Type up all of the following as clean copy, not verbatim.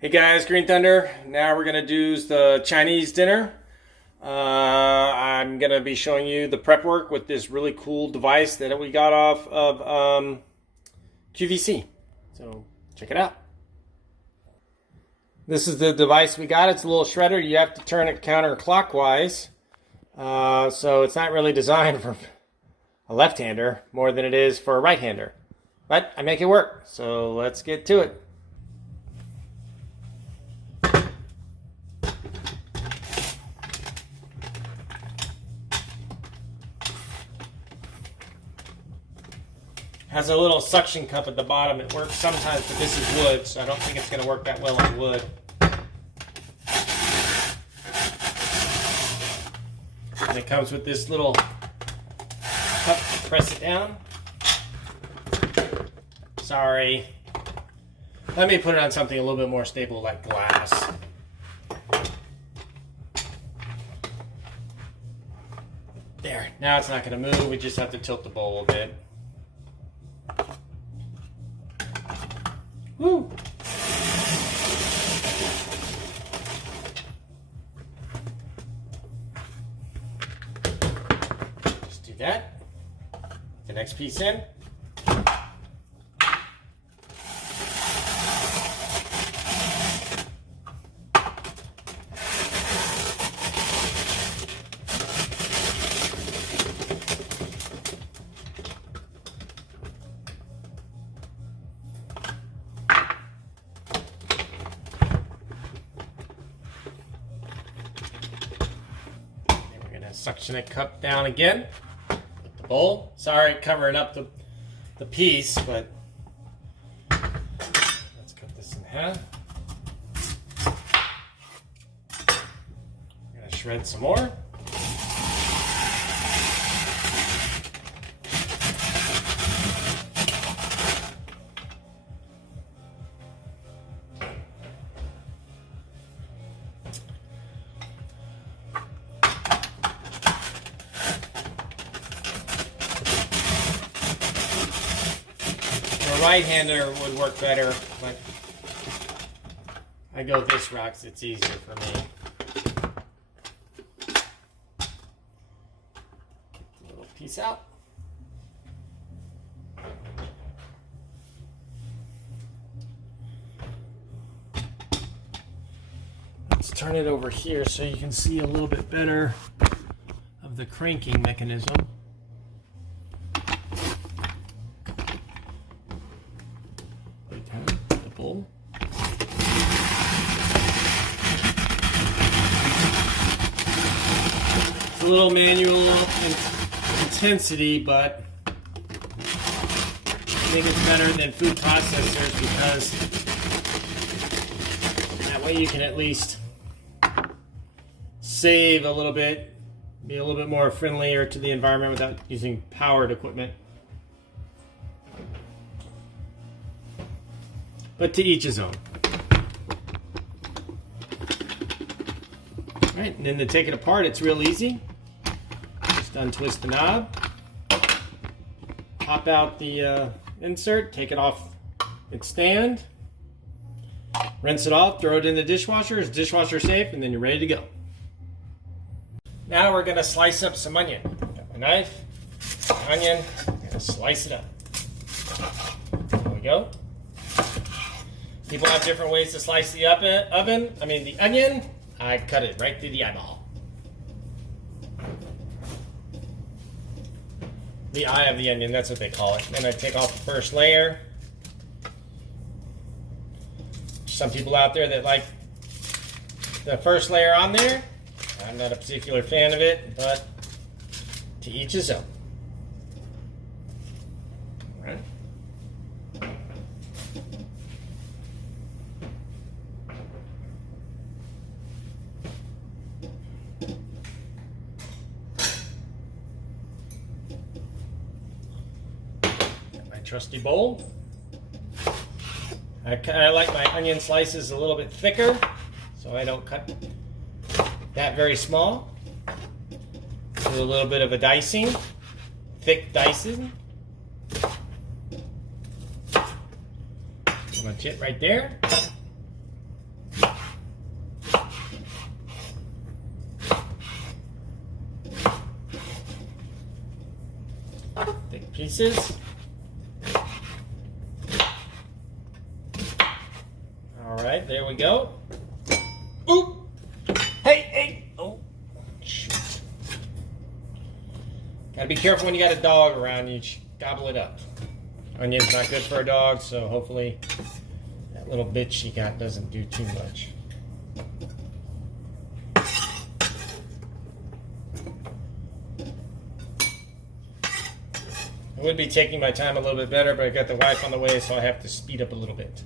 Hey guys, Green Thunder. Now we're gonna do the Chinese dinner. I'm gonna be showing you the prep work with this really cool device that we got off of QVC. So check it out. This is the device we got. It's a little shredder. You have to turn it counterclockwise. So it's not really designed for a left-hander more than it is for a right-hander. But I make it work. So let's get to it. Has a little suction cup at the bottom. It works sometimes, but this is wood, so I don't think it's going to work that well on wood. And it comes with this little cup to press it down. Sorry. Let me put it on something a little bit more stable like glass. There. Now it's not going to move. We just have to tilt the bowl a bit. Woo! Just do that. The next piece in. Suction it cup down again with the bowl. Sorry, covering up the piece, but let's cut this in half. I'm gonna shred some more. Right-hander would work better, but I go this route because it's easier for me. Get the little piece out. Let's turn it over here so you can see a little bit better of the cranking mechanism. It's a little manual intensity, but I think it's better than food processors because that way you can at least save a little bit, be a little bit more friendlier to the environment without using powered equipment. But to each his own. Alright, and then to take it apart, it's real easy. Just untwist the knob, pop out the insert, take it off its stand, rinse it off, throw it in the dishwasher. It's dishwasher safe, and then you're ready to go. Now we're going to slice up some onion. Got my knife, onion, I'm going to slice it up. There we go. People have different ways to slice the the onion. I cut it right through the eyeball. The eye of the onion, that's what they call it. Then I take off the first layer. Some people out there that like the first layer on there. I'm not a particular fan of it, but to each his own. All right. Trusty bowl. I like my onion slices a little bit thicker, so I don't cut that very small. Do a little bit of a dicing, thick dicing. Much it right there. pieces. All right, there we go. Oop! Hey! Oh, shoot. Gotta be careful when you got a dog around, you gobble it up. Onion's not good for a dog, so hopefully that little bit she got doesn't do too much. I would be taking my time a little bit better, but I got the wife on the way, so I have to speed up a little bit.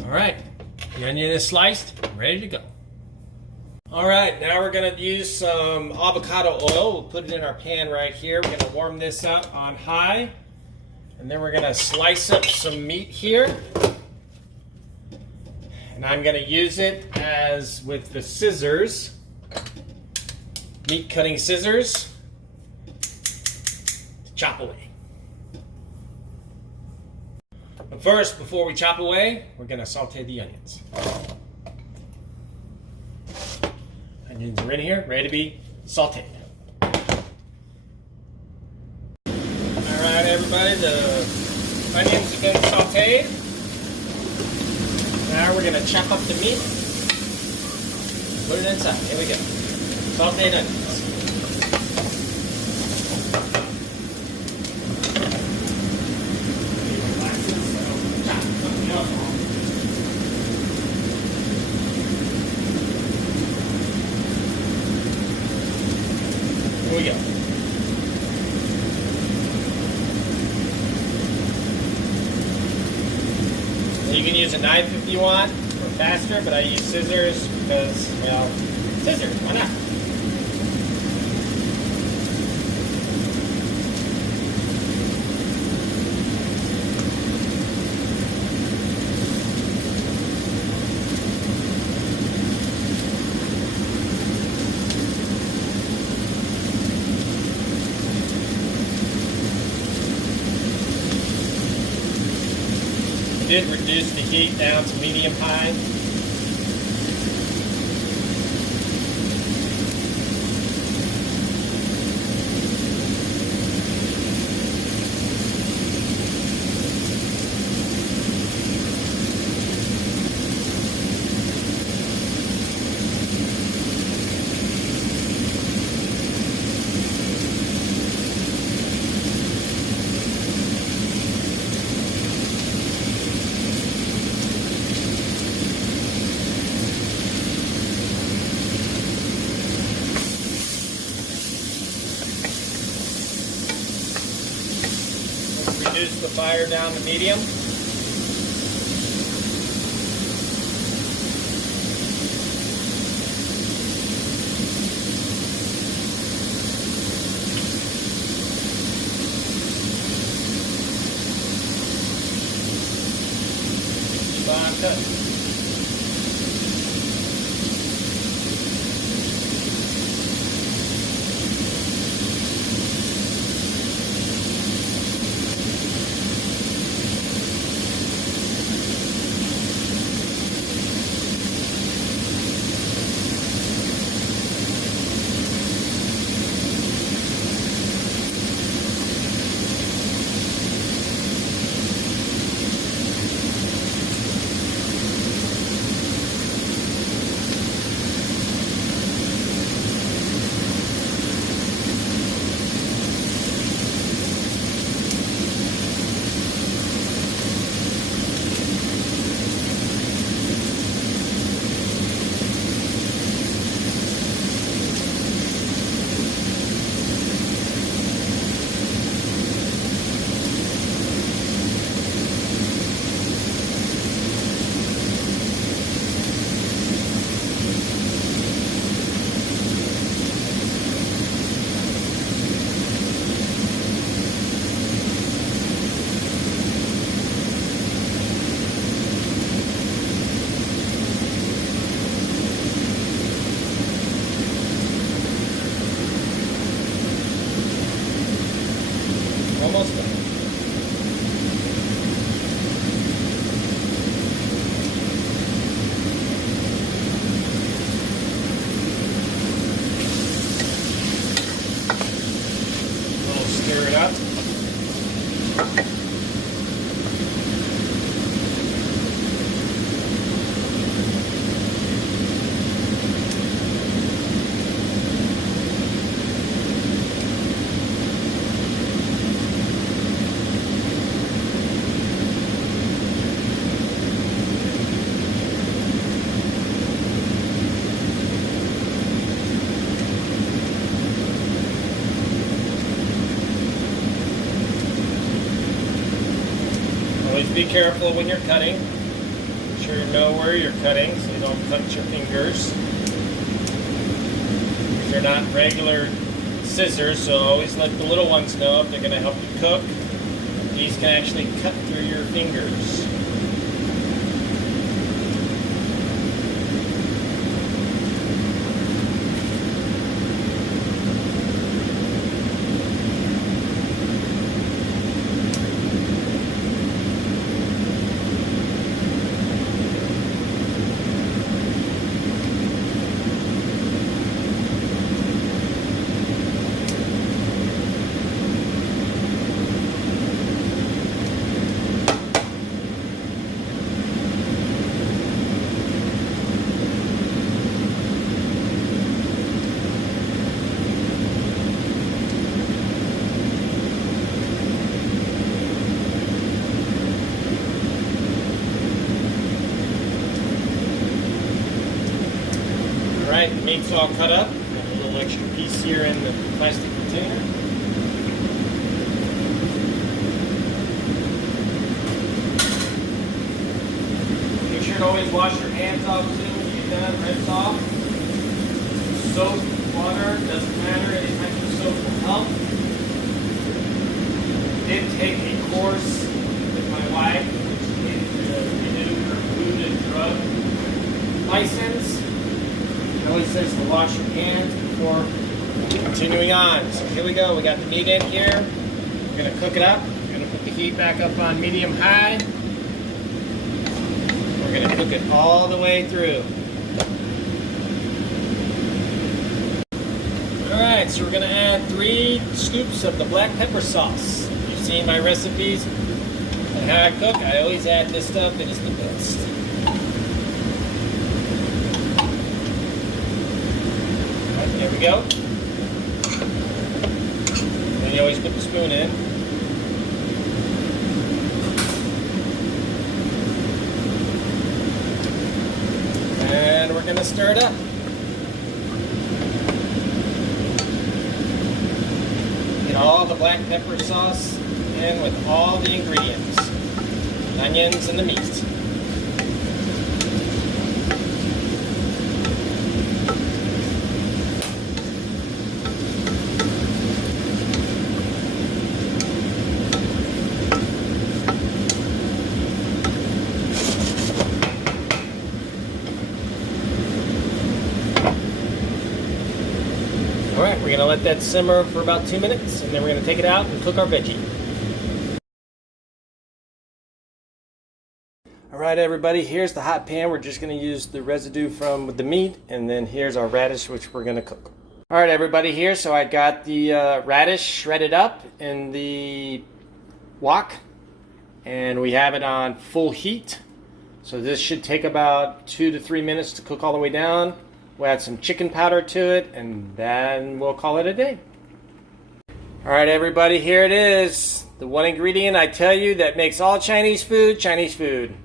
All right, the onion is sliced, ready to go. All right, now we're gonna use some avocado oil. We'll put it in our pan right here. We're gonna warm this up on high, and then we're gonna slice up some meat here. And I'm going to use it as with the scissors, meat cutting scissors, to chop away. But first, before we chop away, we're going to saute the onions. Onions are in here, ready to be sauteed. All right, everybody, the onions have been sauteed. Now we're going to chop up the meat, put it inside. Here we go. Sauteed onions. Here we go. You can use a knife if you want for faster, but I use scissors because, well, scissors, why not? Did reduce the heat down to medium high. Reduce the fire down to medium. Keep on cutting. Almost done. Always be careful when you're cutting. Make sure you know where you're cutting so you don't cut your fingers. These are not regular scissors, so always let the little ones know if they're going to help you cook. These can actually cut through your fingers. Alright, the meat's all cut up. Got a little extra piece here in the plastic container. Make sure to always wash your hands off too when you get done. Rinse off. Soap, water, doesn't matter. Any type of soap will help. I did take a course with my wife, which is to renew her food and drug license. It always says to wash your hands before continuing on. So here we go. We got the meat in here. We're going to cook it up. We're going to put the heat back up on medium high. We're going to cook it all the way through. Alright, so we're going to add 3 scoops of the black pepper sauce. You've seen my recipes and how I cook. I always add this stuff. It is the best. There we go. And you always put the spoon in. And we're going to stir it up. Get all the black pepper sauce in with all the ingredients. The onions and the meat. Alright, we're going to let that simmer for about 2 minutes, and then we're going to take it out and cook our veggie. Alright everybody, here's the hot pan. We're just going to use the residue from the meat, and then here's our radish, which we're going to cook. Alright everybody, here, so I got the radish shredded up in the wok, and we have it on full heat. So this should take about 2 to 3 minutes to cook all the way down. We'll add some chicken powder to it, and then we'll call it a day. Alright everybody, here it is. The one ingredient I tell you that makes all Chinese food.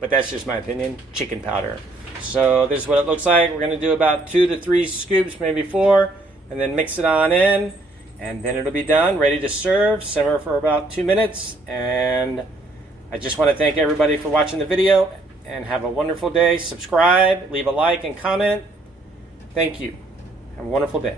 But that's just my opinion, chicken powder. So this is what it looks like. We're going to do about 2 to 3 scoops, maybe 4, and then mix it on in. And then it'll be done, ready to serve. Simmer for about 2 minutes. And I just want to thank everybody for watching the video, and have a wonderful day. Subscribe, leave a like and comment. Thank you. Have a wonderful day.